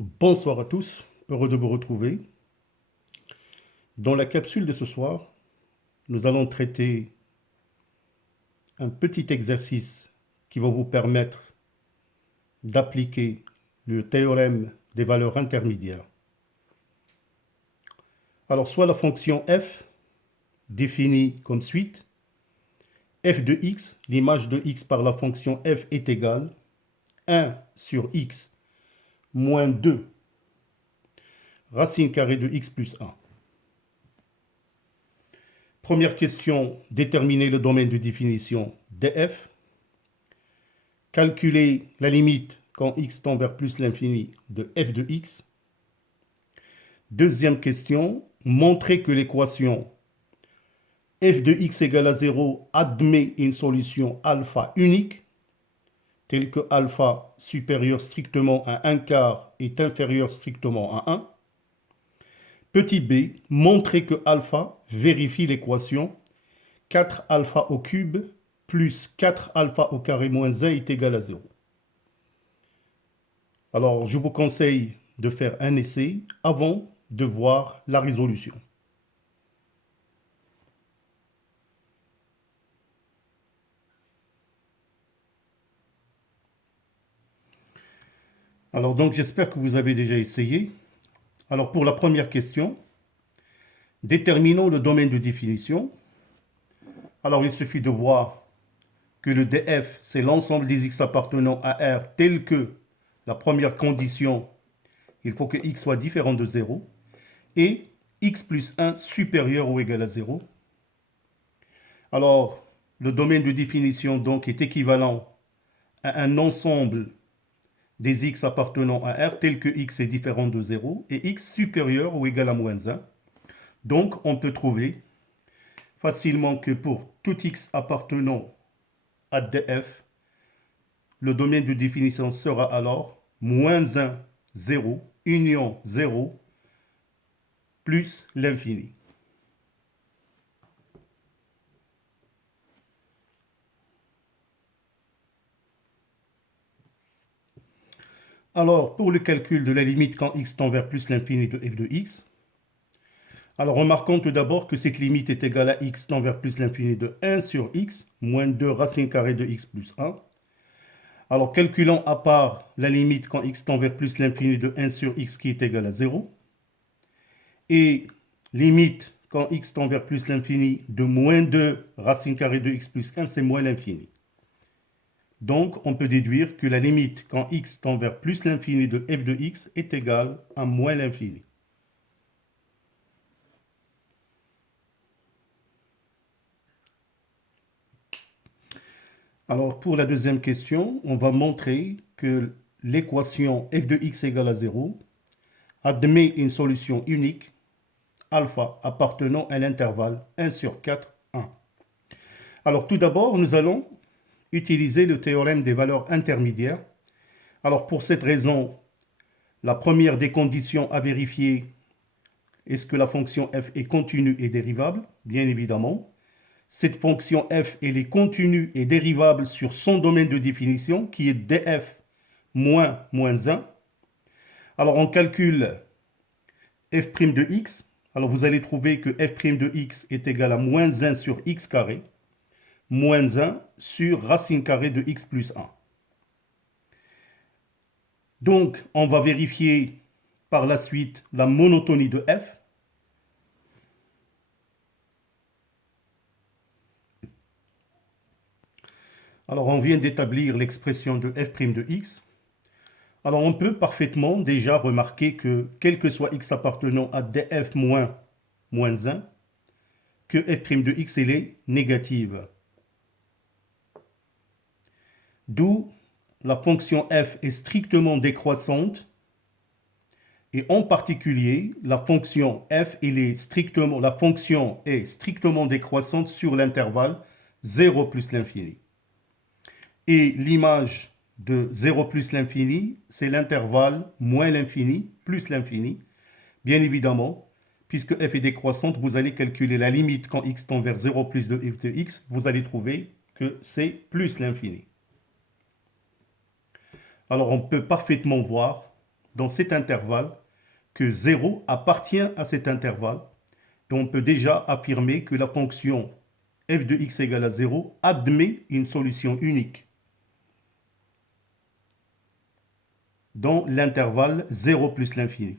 Bonsoir à tous, heureux de vous retrouver. Dans la capsule de ce soir, nous allons traiter un petit exercice qui va vous permettre d'appliquer le théorème des valeurs intermédiaires. Alors, soit la fonction f définie comme suite, f de x, l'image de x par la fonction f est égale 1 sur x moins 2 racine carrée de x plus 1. Première question, déterminer le domaine de définition df. Calculer la limite quand x tend vers plus l'infini de f de x. Deuxième question, montrer que l'équation f de x égale à 0 admet une solution alpha unique, telle que alpha supérieur strictement à 1 quart est inférieur strictement à 1. Petit b, montrer que alpha vérifie l'équation 4 alpha au cube plus 4 alpha au carré moins 1 est égal à 0. Alors, je vous conseille de faire un essai avant de voir la résolution. Alors, donc, j'espère que vous avez déjà essayé. Alors, pour la première question, déterminons le domaine de définition. Alors, il suffit de voir que le df, c'est l'ensemble des x appartenant à R tel que la première condition, il faut que x soit différent de 0, et x plus 1 supérieur ou égal à 0. Alors, le domaine de définition donc est équivalent à un ensemble des x appartenant à R tel que x est différent de 0 et x supérieur ou égal à moins 1. Donc, on peut trouver facilement que pour tout x appartenant à df, le domaine de définition sera alors moins 1, 0, union 0, plus l'infini. Alors, pour le calcul de la limite quand x tend vers plus l'infini de f de x, alors remarquons tout d'abord que cette limite est égale à x tend vers plus l'infini de 1 sur x, moins 2 racine carrée de x plus 1. Alors calculons à part la limite quand x tend vers plus l'infini de 1 sur x qui est égal à 0. Et limite quand x tend vers plus l'infini de moins 2 racine carrée de x plus 1, c'est moins l'infini. Donc, on peut déduire que la limite quand x tend vers plus l'infini de f de x est égale à moins l'infini. Alors, pour la deuxième question, on va montrer que l'équation f de x égale à 0 admet une solution unique, alpha appartenant à l'intervalle 1 sur 4, 1. Alors, tout d'abord, nous allons utiliser le théorème des valeurs intermédiaires. Alors, pour cette raison, la première des conditions à vérifier, est-ce que la fonction f est continue et dérivable? Bien évidemment. Cette fonction f, elle est continue et dérivable sur son domaine de définition, qui est df moins 1. Alors, on calcule f' de x. Alors, vous allez trouver que f' de x est égal à moins 1 sur x carré, moins 1 sur racine carrée de x plus 1. Donc, on va vérifier par la suite la monotonie de f. Alors, on vient d'établir l'expression de f' de x. Alors, on peut parfaitement déjà remarquer que, quel que soit x appartenant à df moins 1, que f' de x, elle est négative. D'où la fonction f est strictement décroissante, et en particulier, la fonction f, la fonction est strictement décroissante sur l'intervalle 0 plus l'infini. Et l'image de 0 plus l'infini, c'est l'intervalle moins l'infini plus l'infini. Bien évidemment, puisque f est décroissante, vous allez calculer la limite quand x tend vers 0 plus de f de x, vous allez trouver que c'est plus l'infini. Alors on peut parfaitement voir dans cet intervalle, que 0 appartient à cet intervalle. Et on peut déjà affirmer que la fonction f de x égale à 0 admet une solution unique dans l'intervalle 0 plus l'infini.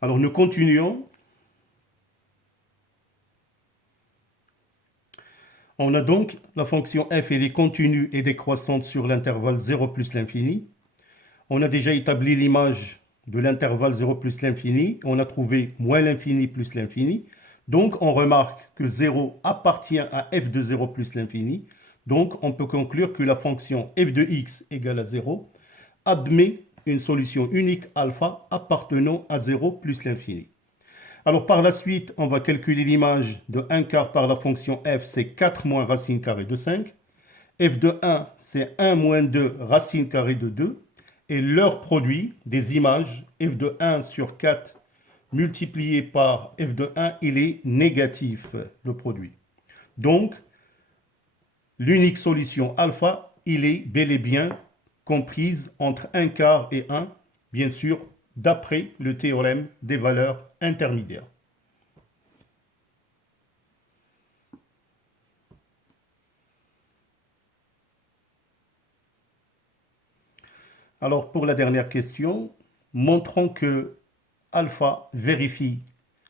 Alors nous continuons. On a donc la fonction f, elle est continue et décroissante sur l'intervalle 0 plus l'infini. On a déjà établi l'image de l'intervalle 0 plus l'infini. On a trouvé moins l'infini plus l'infini. Donc on remarque que 0 appartient à f de 0 plus l'infini. Donc on peut conclure que la fonction f de x égale à 0 admet une solution unique alpha appartenant à 0 plus l'infini. Alors par la suite, on va calculer l'image de 1 quart par la fonction f, c'est 4 moins racine carrée de 5. F de 1, c'est 1 moins 2 racine carrée de 2. Et leur produit des images, f de 1 sur 4 multiplié par f de 1, il est négatif, le produit. Donc, l'unique solution alpha, il est bel et bien comprise entre 1 quart et 1, bien sûr, d'après le théorème des valeurs intermédiaires. Alors, pour la dernière question, montrons que alpha vérifie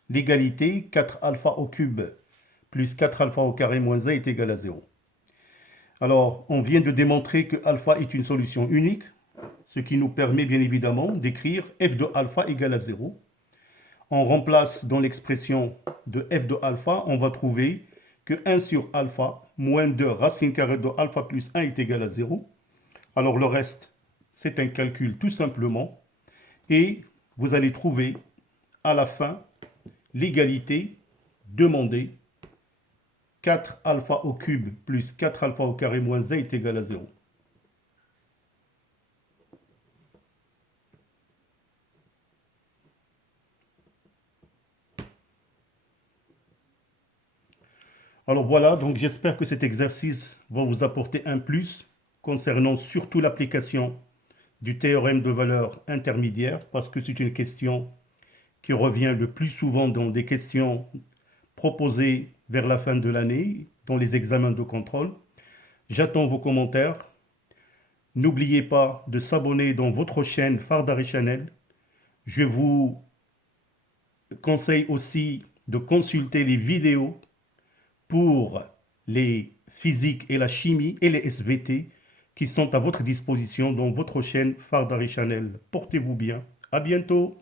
l'égalité 4 alpha au cube plus 4 alpha au carré moins 1 est égal à 0. Alors, on vient de démontrer que alpha est une solution unique, ce qui nous permet bien évidemment d'écrire f de alpha égale à 0. On remplace dans l'expression de f de alpha, on va trouver que 1 sur alpha moins 2 racine carrée de alpha plus 1 est égal à 0. Alors le reste, c'est un calcul tout simplement. Et vous allez trouver à la fin l'égalité demandée. 4 alpha au cube plus 4 alpha au carré moins 1 est égal à 0. Alors voilà, donc j'espère que cet exercice va vous apporter un plus concernant surtout l'application du théorème de valeur intermédiaire, parce que c'est une question qui revient le plus souvent dans des questions proposées vers la fin de l'année, dans les examens de contrôle. J'attends vos commentaires. N'oubliez pas de s'abonner dans votre chaîne Fardari Channel. Je vous conseille aussi de consulter les vidéos pour les physiques et la chimie et les SVT qui sont à votre disposition dans votre chaîne Fardari Channel. Portez-vous bien. À bientôt.